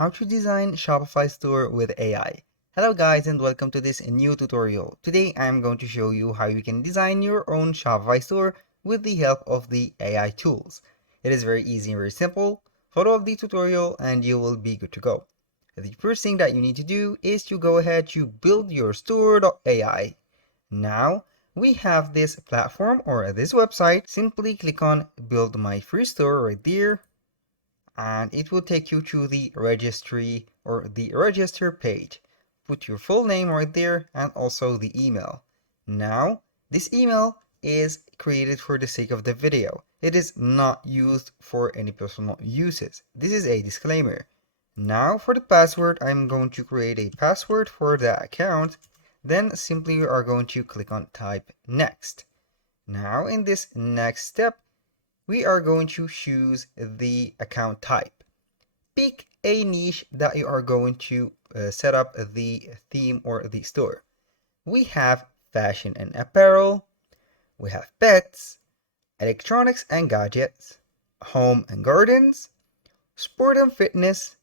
how to design Shopify store with AI. Hello guys and welcome to this new tutorial. Today I am going to show you how you can design your own Shopify store with the help of the AI tools. It is very easy and very simple. Follow up the tutorial and you will be good to go. The first thing that you need to do is to go ahead to build your store.ai. Now we have this platform or this website. Simply click on build my free store right there, and it will take you to the registry or the register page. Put your full name right there and also the email. Now, this email is created for the sake of the video. It is not used for any personal uses. This is a disclaimer. Now for the password, I'm going to create a password for that account. Then simply we are going to click on type next. Now in this next step, we are going to choose the account type. Pick a niche that you are going to set up the theme or the store. We have fashion and apparel, we have pets, electronics and gadgets, home and gardens, sport and fitness,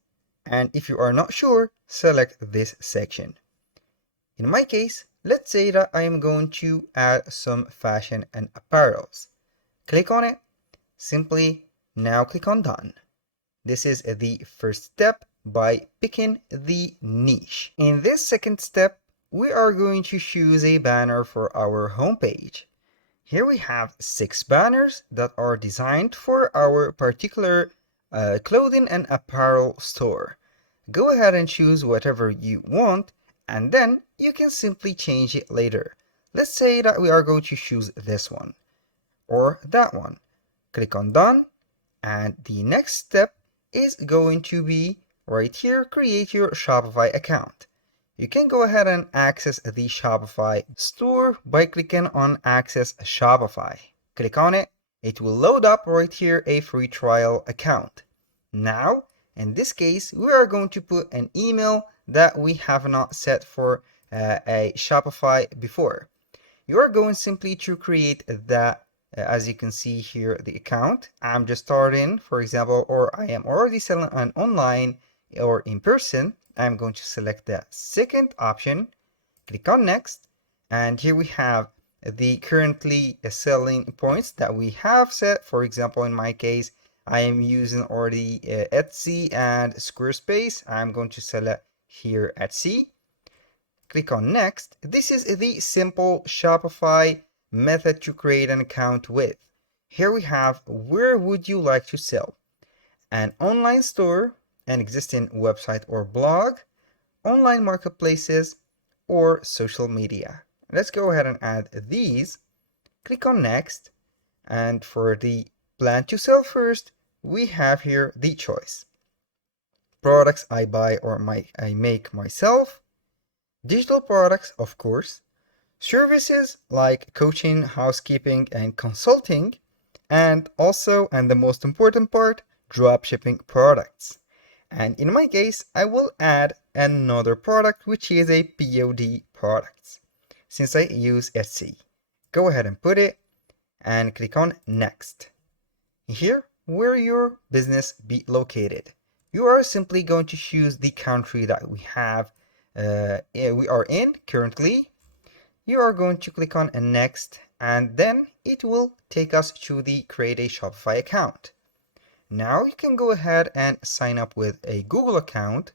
and if you are not sure, select this section. In my case, let's say that I am going to add some fashion and apparels. Click on it. Simply now click on done. This is the first step by picking the niche. In this second step, we are going to choose a banner for our homepage. Here we have 6 banners that are designed for our particular clothing and apparel store. Go ahead and choose whatever you want, and then you can simply change it later. Let's say that we are going to choose this one or that one. Click on done, and the next step is going to be right here, create your Shopify account. You can go ahead and access the Shopify store by clicking on access Shopify. Click on it. It will load up right here a free trial account. Now, in this case, we are going to put an email that we have not set for a Shopify before. You are going simply to create that. As you can see here, the account. I'm just starting, for example, or I am already selling an online or in person. I'm going to select the second option, click on next, and here we have the currently selling points that we have set. For example, in my case, I am using already Etsy and Squarespace. I'm going to select here Etsy. Click on next. This is the simple Shopify method to create an account with. Here we have where would you like to sell? An online store, an existing website or blog, online marketplaces, or social media. Let's go ahead and add these. Click on next, and for the plan to sell first, we have here the choice. Products I buy or I make myself, digital products, of course, services like coaching, housekeeping, and consulting, and also, and the most important part, dropshipping products. And in my case, I will add another product, which is a POD product, since I use Etsy. Go ahead and put it and click on next. Here, where your business be located. You are simply going to choose the country that we are in currently. You are going to click on next, and then it will take us to the create a Shopify account. Now you can go ahead and sign up with a Google account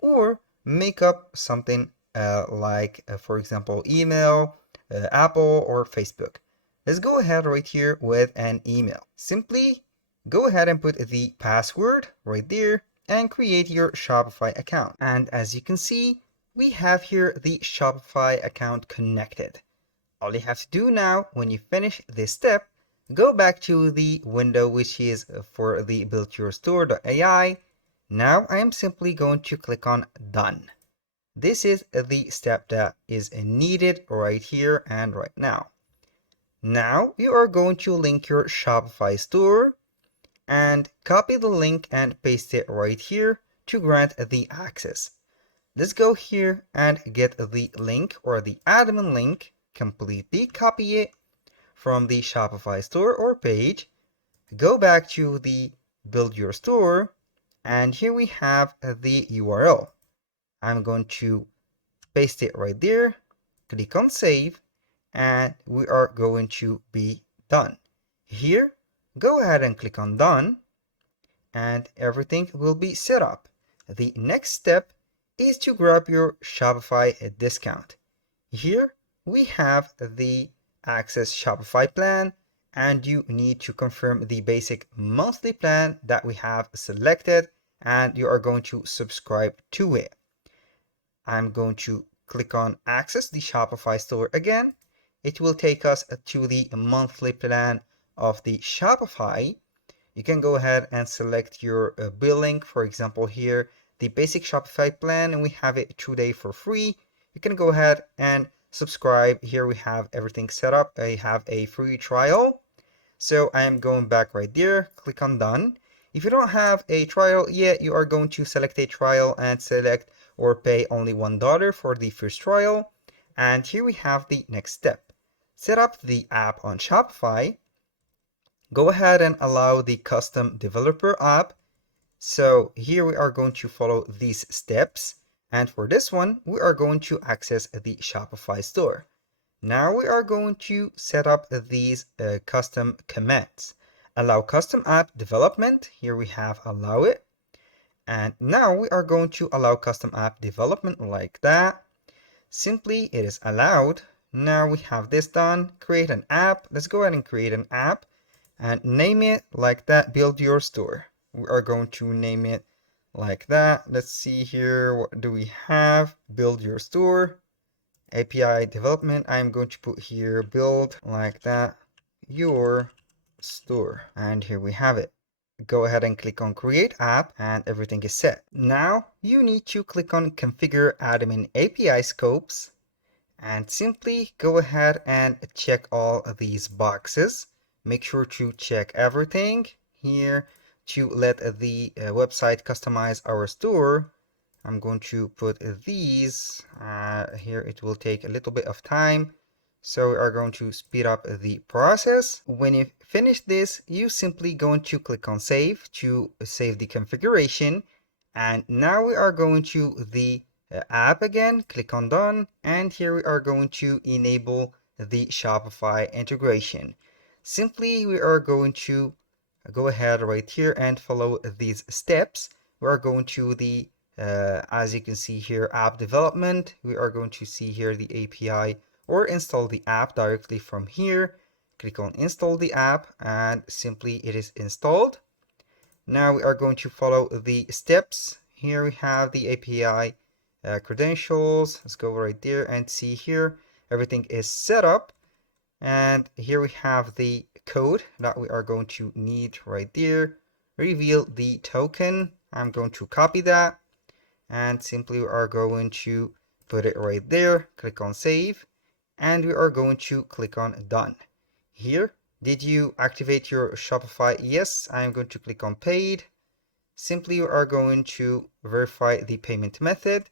or make up something like, for example, email, Apple, or Facebook. Let's go ahead right here with an email. Simply go ahead and put the password right there and create your Shopify account. And as you can see, we have here the Shopify account connected. All you have to do now, when you finish this step, go back to the window which is for the build your store.ai. Now I am simply going to click on done. This is the step that is needed right here and right now. Now you are going to link your Shopify store and copy the link and paste it right here to grant the access. Let's go here and get the link or the admin link, completely copy it from the Shopify store or page, go back to the build your store, And here we have the URL. I'm going to paste it right there, click on save, and we are going to be done. Here, go ahead and click on done, and everything will be set up. The next step is to grab your Shopify discount. Here we have the Access Shopify plan, and you need to confirm the basic monthly plan that we have selected, and you are going to subscribe to it. I'm going to click on Access the Shopify Store again. It will take us to the monthly plan of the Shopify. You can go ahead and select your billing. For example, here, the basic Shopify plan, and we have it 2 days for free. You can go ahead and subscribe. Here we have everything set up. I have a free trial. So I am going back right there, click on done. If you don't have a trial yet, you are going to select a trial and select or pay only $1 for the first trial. And here we have the next step. Set up the app on Shopify. Go ahead and allow the custom developer app. So here we are going to follow these steps. And for this one, we are going to access the Shopify store. Now we are going to set up these custom commands. Allow custom app development. Here we have allow it. And now we are going to allow custom app development like that. Simply it is allowed. Now we have this done. Create an app. Let's go ahead and create an app and name it like that. Build your store. We are going to name it like that. Let's see here. What do we have? Build your store. API development, I'm going to put here build like that your store, and here we have it. Go ahead and click on create app, and everything is set. Now you need to click on configure admin API scopes, and simply go ahead and check all of these boxes. Make sure to check everything here to let the website customize our store. I'm going to put these here. It will take a little bit of time, so we are going to speed up the process. When you finish this, you simply going to click on save to save the configuration. And now we are going to the app again, click on done, and here we are going to enable the Shopify integration. Simply we are going to go ahead right here and follow these steps. We are going to the as you can see here, app development. We are going to see here the API or install the app directly from here. Click on install the app, and simply it is installed. Now we are going to follow the steps. Here we have the API credentials. Let's go right there and see here everything is set up. And here we have the code that we are going to need right there. Reveal the token. I'm going to copy that, and simply we are going to put it right there. Click on save, and we are going to click on done. Here, did you activate your Shopify? Yes, I'm going to click on paid. Simply we are going to verify the payment method,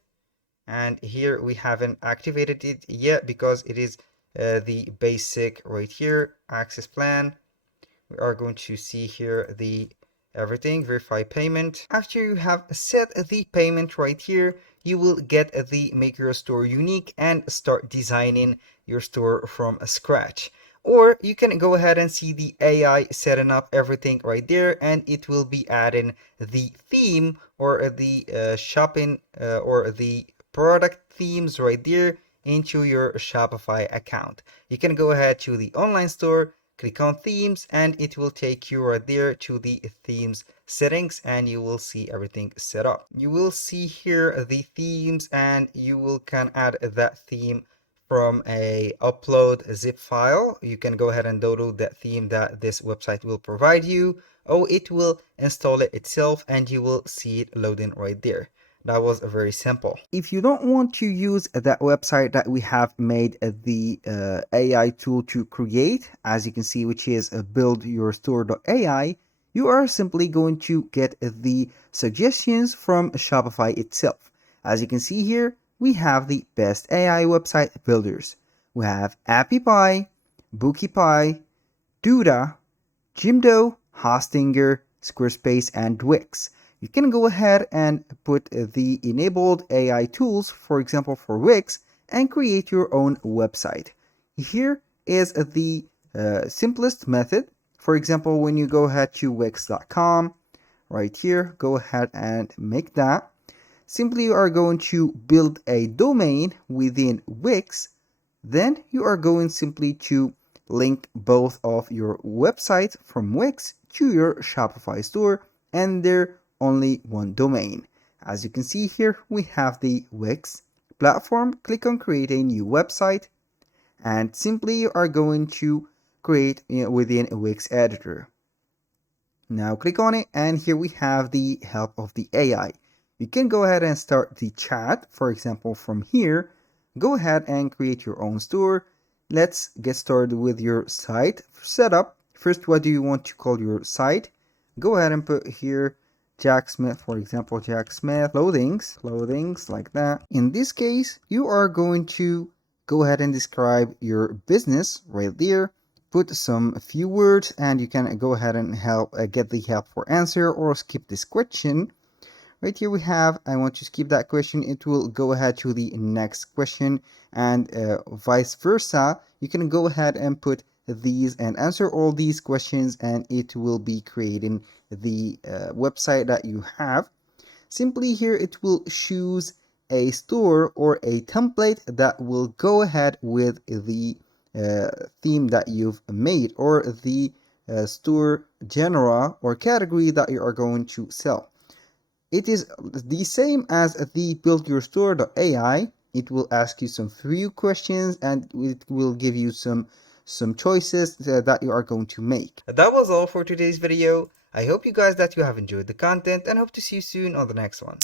and here we haven't activated it yet because it is the basic right here access plan. We are going to see here the everything, verify payment. After you have set the payment right here, you will get the make your store unique and start designing your store from scratch. Or you can go ahead and see the AI setting up everything right there, and it will be adding the theme or the shopping or the product themes right there into your Shopify account. You can go ahead to the online store, click on themes, and it will take you right there to the themes settings, and you will see everything set up. You will see here the themes, and you will can add that theme from a upload zip file. You can go ahead and download that theme that this website will provide you, or it will install it itself, and you will see it loading right there. That was very simple. If you don't want to use that website that we have made the AI tool to create, as you can see, which is buildyourstore.ai, you are simply going to get the suggestions from Shopify itself. As you can see here, we have the best AI website builders. We have AppyPie, BookiePie, Duda, Jimdo, Hostinger, Squarespace, and Wix. you can go ahead and put the enabled AI tools, for example for Wix, and create your own website. Here is the simplest method. For example, when you go ahead to wix.com, right here, go ahead and make that. Simply you are going to build a domain within Wix. Then you are going simply to link both of your websites from Wix to your Shopify store, and they're only one domain. As you can see here, we have the Wix platform. Click on create a new website, and simply you are going to create within a Wix editor. Now click on it, and here we have the help of the AI. You can go ahead and start the chat. For example, from here, go ahead and create your own store. Let's get started with your site setup. First, what do you want to call your site? Go ahead and put here Jack Smith, for example, Jack Smith clothings like that. In this case, you are going to go ahead and describe your business right there. Put some few words, and you can go ahead and get the help for answer or skip this question. Right here we have, I want to skip that question. It will go ahead to the next question, and vice versa. You can go ahead and put these and answer all these questions, and it will be creating the website that you have. Simply here it will choose a store or a template that will go ahead with the theme that you've made, or the store genre or category that you are going to sell. It is the same as the buildyourstore.ai. It will ask you some few questions, and it will give you some choices that you are going to make. That was all for today's video. I hope you guys that you have enjoyed the content, and hope to see you soon on the next one.